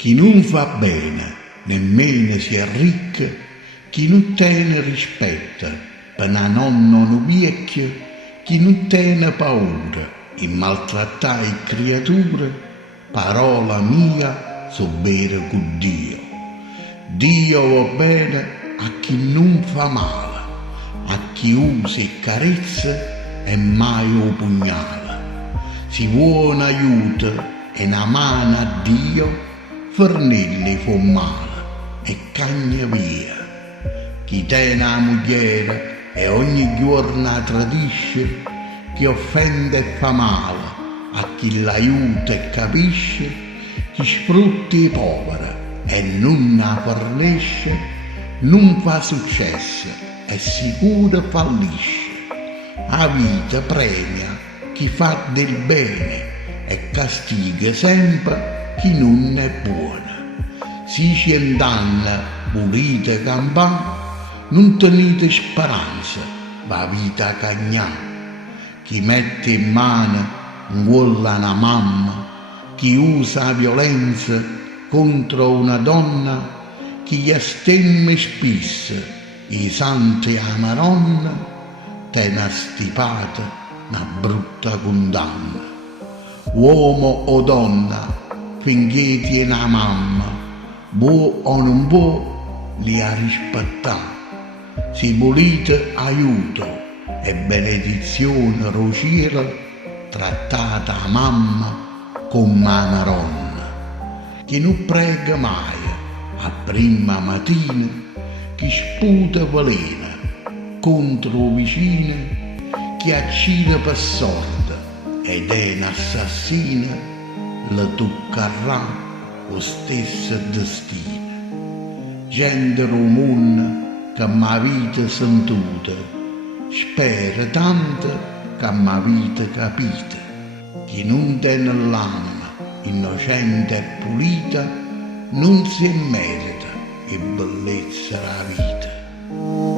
Chi non fa bene, nemmeno si è ricco, chi non tiene rispetto per una nonna o un vecchio, chi non tiene paura di maltrattare creature, parola mia so bere con Dio. Dio va bene a chi non fa male, a chi usa e carezza e mai o pugnala. Si vuole un aiuto e una mano a Dio, fornelli fa male e cagna via. Chi tiene la moglie e ogni giorno la tradisce, chi offende e fa male a chi l'aiuta e capisce, chi sfrutta i poveri e non la fornisce, non fa successo e sicuro fallisce. La vita premia chi fa del bene e castiga sempre chi non è buono. Si 100 anni volete campare, non tenete speranza, va vita cagnà. Chi mette in mano un vuolla una mamma, chi usa la violenza contro una donna, chi gli stemme spesso i santi a Maronna, te n'ha stipata una brutta condanna. Uomo o donna, finché tiene la mamma, buo o non buo, li ha rispettati. Si volete aiuto e benedizione rociera, trattata la mamma come una Maronna. Chi non prega mai a prima mattina, chi sputa veleno contro vicine, chi accide per sorte ed è un assassino, le toccherà lo stesso destino. Gente romana che m'ha vita sentuta, spera tanto che m'ha vita capita. Chi non tiene l'anima innocente e pulita, non si merita e bellezza la vita.